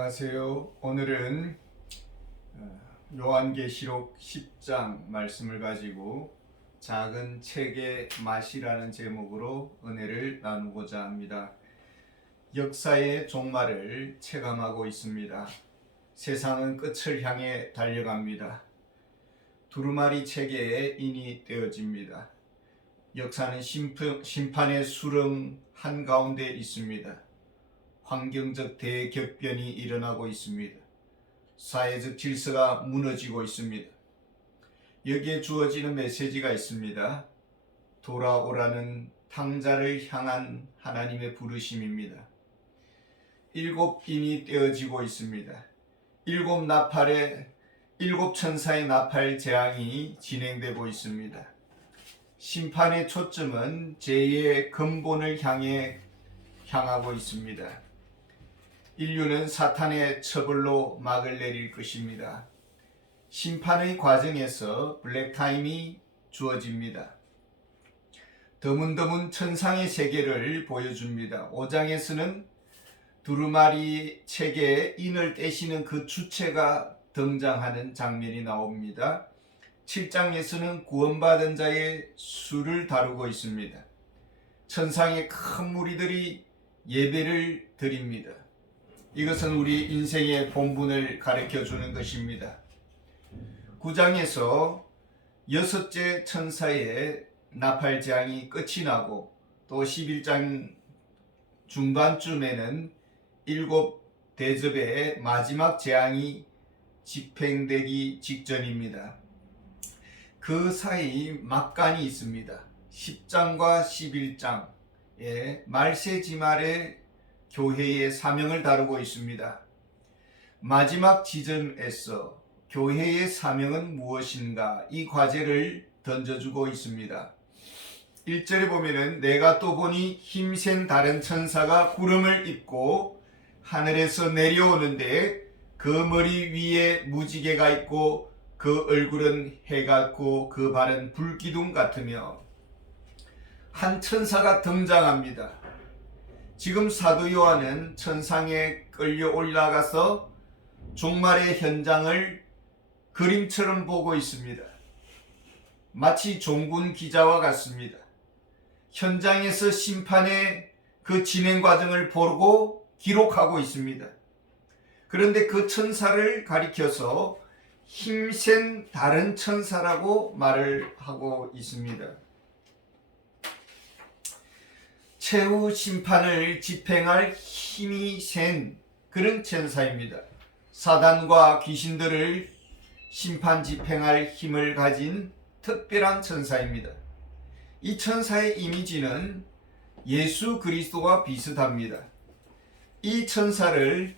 안녕하세요. 오늘은 요한계시록 10장 말씀을 가지고 작은 책의 맛이라는 제목으로 은혜를 나누고자 합니다. 역사의 종말을 체감하고 있습니다. 세상은 끝을 향해 달려갑니다. 두루마리 체계에 인이 되어집니다. 역사는 심판의 수렁 한가운데 있습니다. 환경적 대격변이 일어나고 있습니다. 사회적 질서가 무너지고 있습니다. 여기에 주어지는 메시지가 있습니다. 돌아오라는 탕자를 향한 하나님의 부르심입니다. 7인이 떼어지고 있습니다. 7 천사의 나팔 재앙이 진행되고 있습니다. 심판의 초점은 죄의 근본을 향하고 있습니다. 인류는 사탄의 처벌로 막을 내릴 것입니다. 심판의 과정에서 블랙타임이 주어집니다. 드문드문 천상의 세계를 보여줍니다. 5장에서는 두루마리 체계에 인을 떼시는 그 주체가 등장하는 장면이 나옵니다. 7장에서는 구원받은 자의 수를 다루고 있습니다. 천상의 큰 무리들이 예배를 드립니다. 이것은 우리 인생의 본분을 가르쳐 주는 것입니다. 9장에서 6째 천사의 나팔 재앙이 끝이 나고 또 11장 중반쯤에는 7 대접의 마지막 재앙이 집행되기 직전입니다. 그 사이 막간이 있습니다. 10장과 11장의 말세지말의 교회의 사명을 다루고 있습니다. 마지막 지점에서 교회의 사명은 무엇인가? 이 과제를 던져주고 있습니다. 1절에 보면은 내가 또 보니 힘센 다른 천사가 구름을 입고 하늘에서 내려오는데 그 머리 위에 무지개가 있고 그 얼굴은 해 같고 그 발은 불기둥 같으며 한 천사가 등장합니다. 지금 사도 요한은 천상에 끌려 올라가서 종말의 현장을 그림처럼 보고 있습니다. 마치 종군 기자와 같습니다. 현장에서 심판의 그 진행 과정을 보고 기록하고 있습니다. 그런데 그 천사를 가리켜서 힘센 다른 천사라고 말을 하고 있습니다. 최후 심판을 집행할 힘이 센 그런 천사입니다. 사단과 귀신들을 심판 집행할 힘을 가진 특별한 천사입니다. 이 천사의 이미지는 예수 그리스도와 비슷합니다. 이 천사를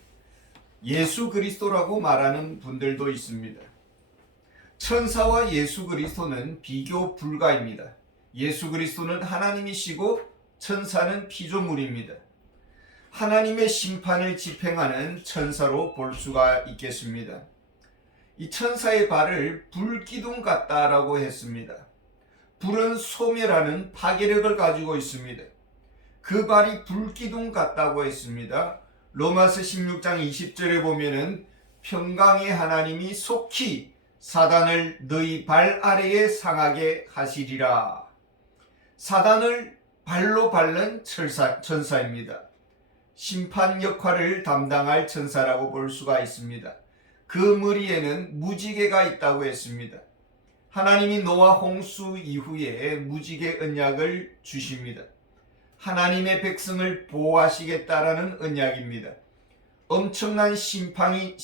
예수 그리스도라고 말하는 분들도 있습니다. 천사와 예수 그리스도는 비교 불가입니다. 예수 그리스도는 하나님이시고 천사는 피조물입니다. 하나님의 심판을 집행하는 천사로 볼 수가 있겠습니다. 이 천사의 발을 불기둥 같다라고 했습니다. 불은 소멸하는 파괴력을 가지고 있습니다. 그 발이 불기둥 같다고 했습니다. 로마서 16장 20절에 보면은 평강의 하나님이 속히 사단을 너희 발 아래에 상하게 하시리라. 사단을 발로 밟는 천사입니다. 심판 역할을 담당할 천사라고 볼 수가 있습니다. 그 머리에는 무지개가 있다고 했습니다. 하나님이 노아 홍수 이후에 무지개 언약을 주십니다. 하나님의 백성을 보호하시겠다라는 언약입니다. 엄청난 심판이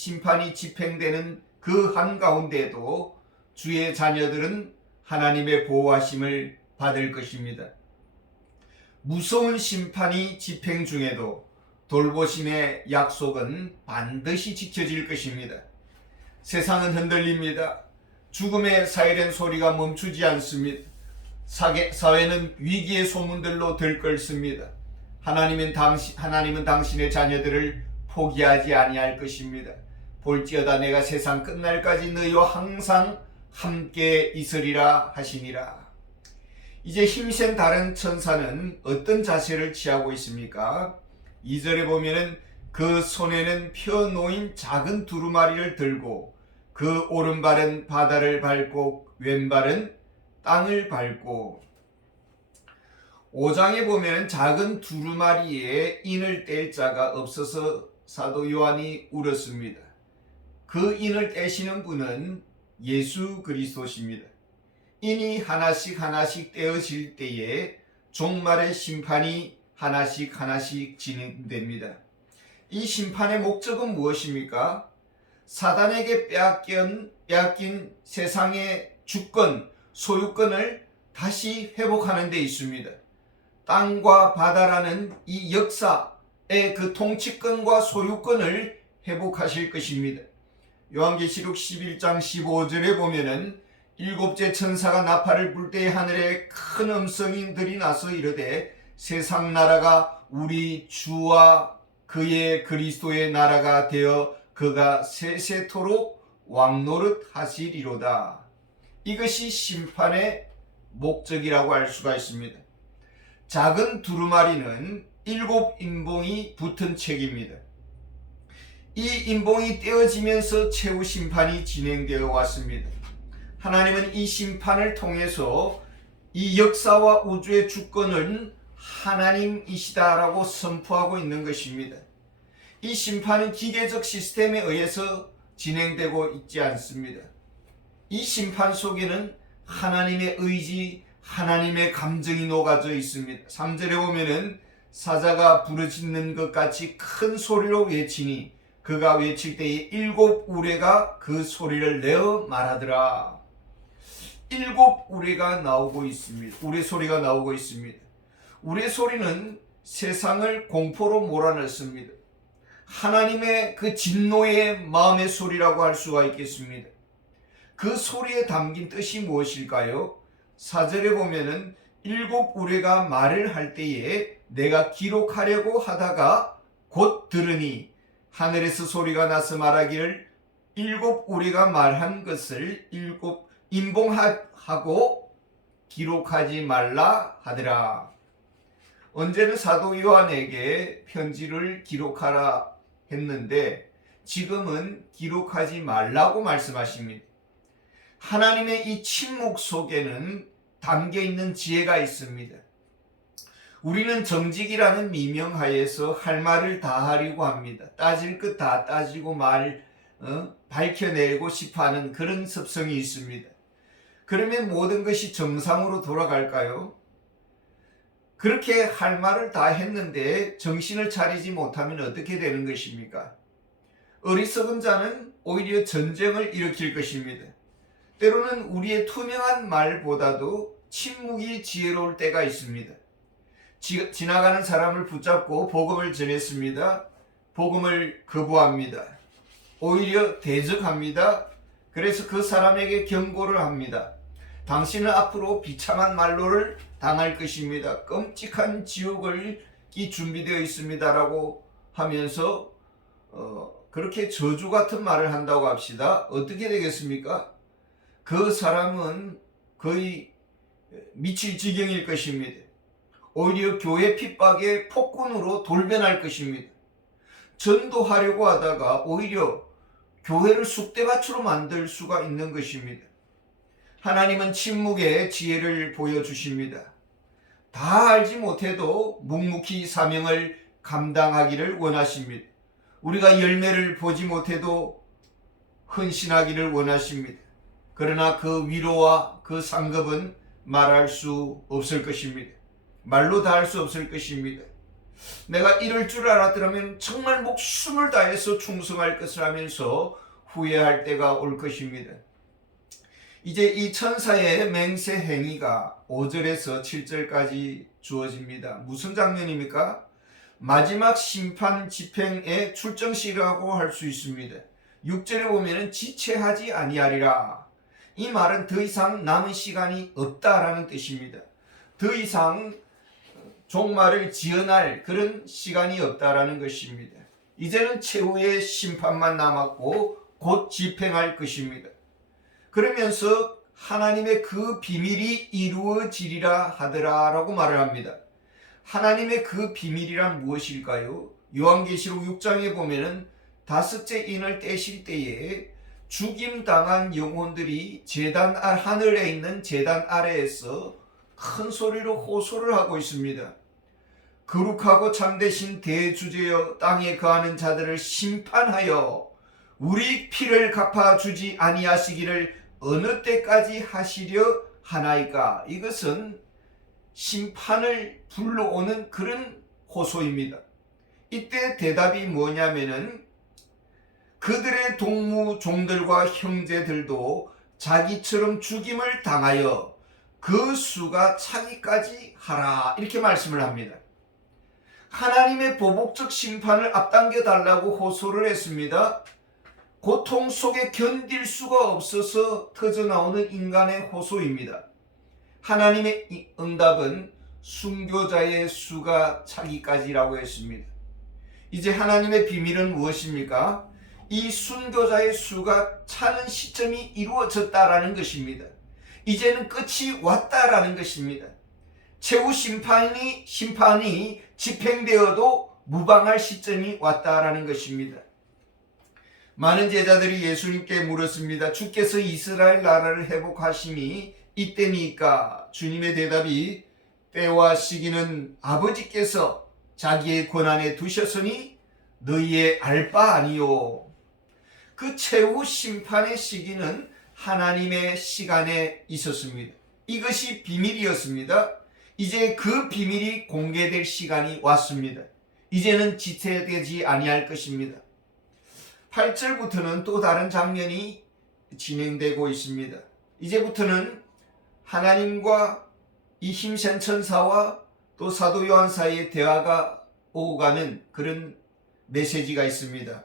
집행되는 그 한가운데에도 주의 자녀들은 하나님의 보호하심을 받을 것입니다. 무서운 심판이 집행 중에도 돌보심의 약속은 반드시 지켜질 것입니다. 세상은 흔들립니다. 죽음의 사이렌 소리가 멈추지 않습니다. 사회는 위기의 소문들로 들끓습니다. 하나님은 당신의 자녀들을 포기하지 아니할 것입니다. 볼지어다 내가 세상 끝날까지 너희와 항상 함께 있으리라 하시니라. 이제 힘센 다른 천사는 어떤 자세를 취하고 있습니까? 2절에 보면은 그 손에는 펴 놓인 작은 두루마리를 들고 그 오른발은 바다를 밟고 왼발은 땅을 밟고. 5장에 보면 작은 두루마리에 인을 뗄 자가 없어서 사도 요한이 울었습니다. 그 인을 떼시는 분은 예수 그리스도십니다. 인이 하나씩 하나씩 떼어질 때에 종말의 심판이 하나씩 하나씩 진행됩니다. 이 심판의 목적은 무엇입니까? 사단에게 빼앗긴 세상의 주권, 소유권을 다시 회복하는 데 있습니다. 땅과 바다라는 이 역사의 그 통치권과 소유권을 회복하실 것입니다. 요한계시록 11장 15절에 보면은 일곱째 천사가 나팔을 불 때에 하늘에 큰 음성이 나서 이르되 세상 나라가 우리 주와 그의 그리스도의 나라가 되어 그가 세세토록 왕노릇 하시리로다. 이것이 심판의 목적이라고 할 수가 있습니다. 작은 두루마리는 7 인봉이 붙은 책입니다. 이 인봉이 떼어지면서 최후 심판이 진행되어 왔습니다. 하나님은 이 심판을 통해서 이 역사와 우주의 주권은 하나님이시다라고 선포하고 있는 것입니다. 이 심판은 기계적 시스템에 의해서 진행되고 있지 않습니다. 이 심판 속에는 하나님의 의지, 하나님의 감정이 녹아져 있습니다. 3절에 보면은 사자가 부르짖는 것 같이 큰 소리로 외치니 그가 외칠 때에 7 우레가 그 소리를 내어 말하더라. 7 우레가 나오고 있습니다. 우레 소리가 나오고 있습니다. 우레 소리는 세상을 공포로 몰아넣습니다. 하나님의 그 진노의 마음의 소리라고 할 수가 있겠습니다. 그 소리에 담긴 뜻이 무엇일까요? 4절에 보면은 7 우레가 말을 할 때에 내가 기록하려고 하다가 곧 들으니 하늘에서 소리가 나서 말하기를 7 우레가 말한 것을 7 인봉하고 기록하지 말라 하더라. 언제는 사도 요한에게 편지를 기록하라 했는데 지금은 기록하지 말라고 말씀하십니다. 하나님의 이 침묵 속에는 담겨 있는 지혜가 있습니다. 우리는 정직이라는 미명하에서 할 말을 다 하려고 합니다. 따질 것 다 따지고 밝혀내고 싶어하는 그런 습성이 있습니다. 그러면 모든 것이 정상으로 돌아갈까요? 그렇게 할 말을 다 했는데 정신을 차리지 못하면 어떻게 되는 것입니까? 어리석은 자는 오히려 전쟁을 일으킬 것입니다. 때로는 우리의 투명한 말보다도 침묵이 지혜로울 때가 있습니다. 지나가는 사람을 붙잡고 복음을 전했습니다. 복음을 거부합니다. 오히려 대적합니다. 그래서 그 사람에게 경고를 합니다. 당신은 앞으로 비참한 말로를 당할 것입니다. 끔찍한 지옥을 준비되어 있습니다라고 하면서 그렇게 저주 같은 말을 한다고 합시다. 어떻게 되겠습니까? 그 사람은 거의 미칠 지경일 것입니다. 오히려 교회 핍박의 폭군으로 돌변할 것입니다. 전도하려고 하다가 오히려 교회를 쑥대밭으로 만들 수가 있는 것입니다. 하나님은 침묵의 지혜를 보여주십니다. 다 알지 못해도 묵묵히 사명을 감당하기를 원하십니다. 우리가 열매를 보지 못해도 헌신하기를 원하십니다. 그러나 그 위로와 그 상급은 말할 수 없을 것입니다. 말로 다 할 수 없을 것입니다. 내가 이럴 줄 알았더라면 정말 목숨을 다해서 충성할 것을 하면서 후회할 때가 올 것입니다. 이제 이 천사의 맹세 행위가 5절에서 7절까지 주어집니다. 무슨 장면입니까? 마지막 심판 집행의 출정식이라고 할 수 있습니다. 6절에 보면 지체하지 아니하리라. 이 말은 더 이상 남은 시간이 없다라는 뜻입니다. 더 이상 종말을 지어날 그런 시간이 없다라는 것입니다. 이제는 최후의 심판만 남았고 곧 집행할 것입니다. 그러면서 하나님의 그 비밀이 이루어지리라 하더라 라고 말을 합니다. 하나님의 그 비밀이란 무엇일까요? 요한계시록 6장에 보면은 다섯째 인을 떼실 때에 죽임당한 영혼들이 하늘에 있는 제단 아래에서 큰 소리로 호소를 하고 있습니다. 거룩하고 참되신 대주제여, 땅에 거하는 자들을 심판하여 우리 피를 갚아주지 아니하시기를 어느 때까지 하시려 하나이까. 이것은 심판을 불러오는 그런 호소입니다. 이때 대답이 뭐냐면은 그들의 동무 종들과 형제들도 자기처럼 죽임을 당하여 그 수가 차기까지 하라, 이렇게 말씀을 합니다. 하나님의 보복적 심판을 앞당겨 달라고 호소를 했습니다. 고통 속에 견딜 수가 없어서 터져나오는 인간의 호소입니다. 하나님의 응답은 순교자의 수가 차기까지라고 했습니다. 이제 하나님의 비밀은 무엇입니까? 이 순교자의 수가 차는 시점이 이루어졌다라는 것입니다. 이제는 끝이 왔다라는 것입니다. 최후 심판이 집행되어도 무방할 시점이 왔다라는 것입니다. 많은 제자들이 예수님께 물었습니다. 주께서 이스라엘 나라를 회복하심이 이때니까? 주님의 대답이 때와 시기는 아버지께서 자기의 권한에 두셨으니 너희의 알 바 아니요. 그 최후 심판의 시기는 하나님의 시간에 있었습니다. 이것이 비밀이었습니다. 이제 그 비밀이 공개될 시간이 왔습니다. 이제는 지체되지 아니할 것입니다. 8절부터는 또 다른 장면이 진행되고 있습니다. 이제부터는 하나님과 이 힘센 천사와 또 사도 요한 사이의 대화가 오가는 그런 메시지가 있습니다.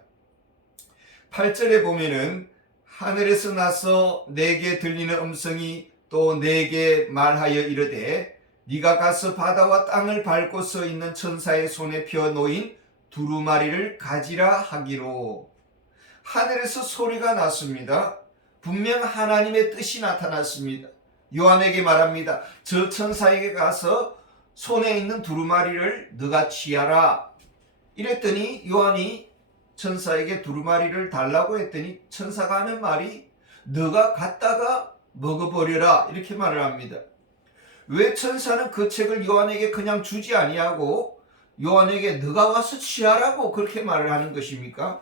8절에 보면은 하늘에서 나서 내게 들리는 음성이 또 내게 말하여 이르되 네가 가서 바다와 땅을 밟고 서 있는 천사의 손에 펴 놓인 두루마리를 가지라 하기로. 하늘에서 소리가 났습니다. 분명 하나님의 뜻이 나타났습니다. 요한에게 말합니다. 저 천사에게 가서 손에 있는 두루마리를 너가 취하라. 이랬더니 요한이 천사에게 두루마리를 달라고 했더니 천사가 하는 말이 너가 갖다가 먹어버려라, 이렇게 말을 합니다. 왜 천사는 그 책을 요한에게 그냥 주지 아니하고 요한에게 너가 와서 취하라고 그렇게 말을 하는 것입니까?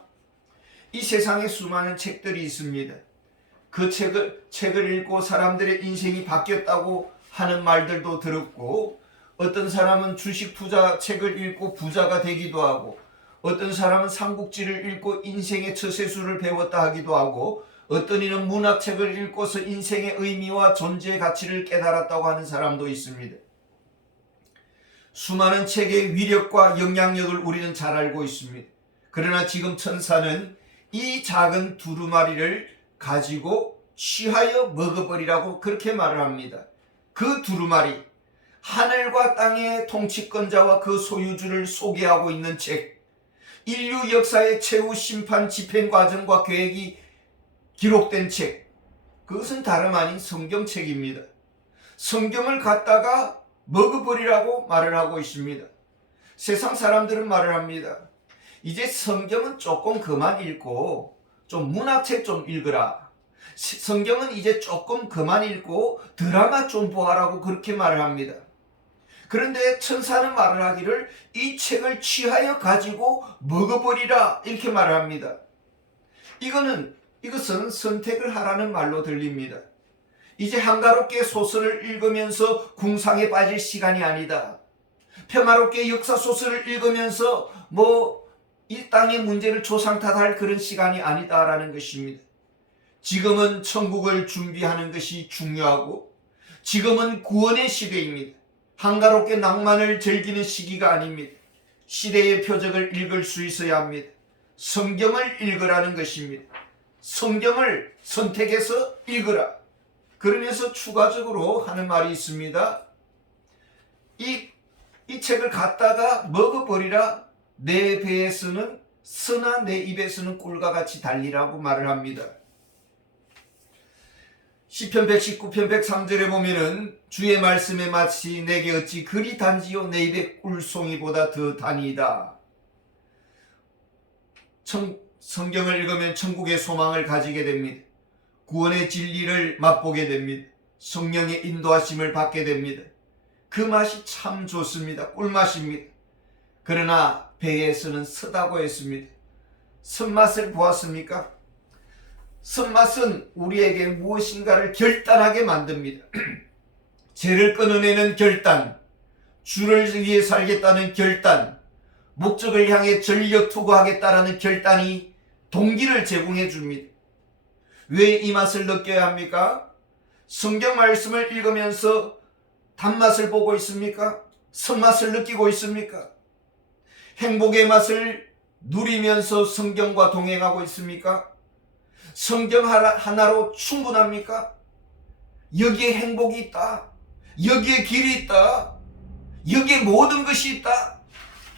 이 세상에 수많은 책들이 있습니다. 그 책을 읽고 사람들의 인생이 바뀌었다고 하는 말들도 들었고, 어떤 사람은 주식 투자 책을 읽고 부자가 되기도 하고, 어떤 사람은 삼국지를 읽고 인생의 처세술을 배웠다 하기도 하고, 어떤 이는 문학책을 읽고서 인생의 의미와 존재의 가치를 깨달았다고 하는 사람도 있습니다. 수많은 책의 위력과 영향력을 우리는 잘 알고 있습니다. 그러나 지금 천사는 이 작은 두루마리를 가지고 취하여 먹어버리라고 그렇게 말을 합니다. 그 두루마리, 하늘과 땅의 통치권자와 그 소유주를 소개하고 있는 책, 인류 역사의 최후 심판 집행 과정과 계획이 기록된 책, 그것은 다름 아닌 성경책입니다. 성경을 갖다가 먹어버리라고 말을 하고 있습니다. 세상 사람들은 말을 합니다. 이제 성경은 조금 그만 읽고 좀 문학책 좀 읽으라. 성경은 이제 조금 그만 읽고 드라마 좀 보아라고 그렇게 말을 합니다. 그런데 천사는 말을 하기를 이 책을 취하여 가지고 먹어버리라, 이렇게 말을 합니다. 이것은 선택을 하라는 말로 들립니다. 이제 한가롭게 소설을 읽으면서 궁상에 빠질 시간이 아니다. 평화롭게 역사 소설을 읽으면서 이 땅의 문제를 조상탓할 그런 시간이 아니다라는 것입니다. 지금은 천국을 준비하는 것이 중요하고, 지금은 구원의 시대입니다. 한가롭게 낭만을 즐기는 시기가 아닙니다. 시대의 표적을 읽을 수 있어야 합니다. 성경을 읽으라는 것입니다. 성경을 선택해서 읽으라. 그러면서 추가적으로 하는 말이 있습니다. 이 책을 갖다가 먹어버리라. 내 배에서는 쓰나 내 입에서는 꿀과 같이 달리라고 말을 합니다. 시편 119편 103절에 보면은 주의 말씀에 마치 내게 어찌 그리 단지요 내 입에 꿀송이보다 더 다니이다. 성경을 읽으면 천국의 소망을 가지게 됩니다. 구원의 진리를 맛보게 됩니다. 성령의 인도하심을 받게 됩니다. 그 맛이 참 좋습니다. 꿀맛입니다. 그러나 배에서는 쓰다고 했습니다. 쓴맛을 보았습니까? 쓴맛은 우리에게 무엇인가를 결단하게 만듭니다. 죄를 끊어내는 결단, 주를 위해 살겠다는 결단, 목적을 향해 전력 투구하겠다라는 결단이 동기를 제공해 줍니다. 왜 이 맛을 느껴야 합니까? 성경 말씀을 읽으면서 단맛을 보고 있습니까? 쓴맛을 느끼고 있습니까? 행복의 맛을 누리면서 성경과 동행하고 있습니까? 성경 하나로 충분합니까? 여기에 행복이 있다. 여기에 길이 있다. 여기에 모든 것이 있다.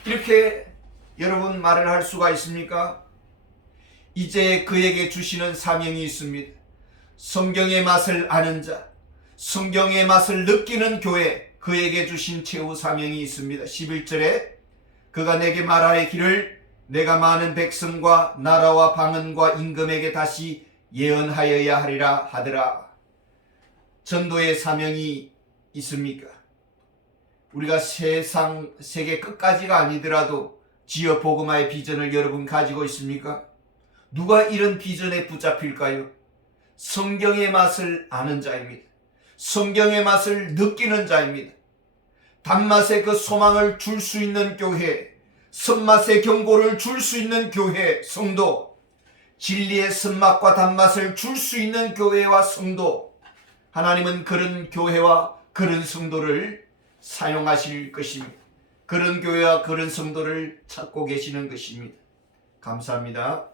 이렇게 여러분 말을 할 수가 있습니까? 이제 그에게 주시는 사명이 있습니다. 성경의 맛을 아는 자, 성경의 맛을 느끼는 교회, 그에게 주신 최후 사명이 있습니다. 11절에 그가 내게 말하기를 내가 많은 백성과 나라와 방언과 임금에게 다시 예언하여야 하리라 하더라. 전도의 사명이 있습니까? 우리가 세계 끝까지가 아니더라도 지역 복음화의 비전을 여러분 가지고 있습니까? 누가 이런 비전에 붙잡힐까요? 성경의 맛을 아는 자입니다. 성경의 맛을 느끼는 자입니다. 단맛의 그 소망을 줄 수 있는 교회, 쓴맛의 경고를 줄 수 있는 교회, 성도, 진리의 쓴맛과 단맛을 줄 수 있는 교회와 성도, 하나님은 그런 교회와 그런 성도를 사용하실 것입니다. 그런 교회와 그런 성도를 찾고 계시는 것입니다. 감사합니다.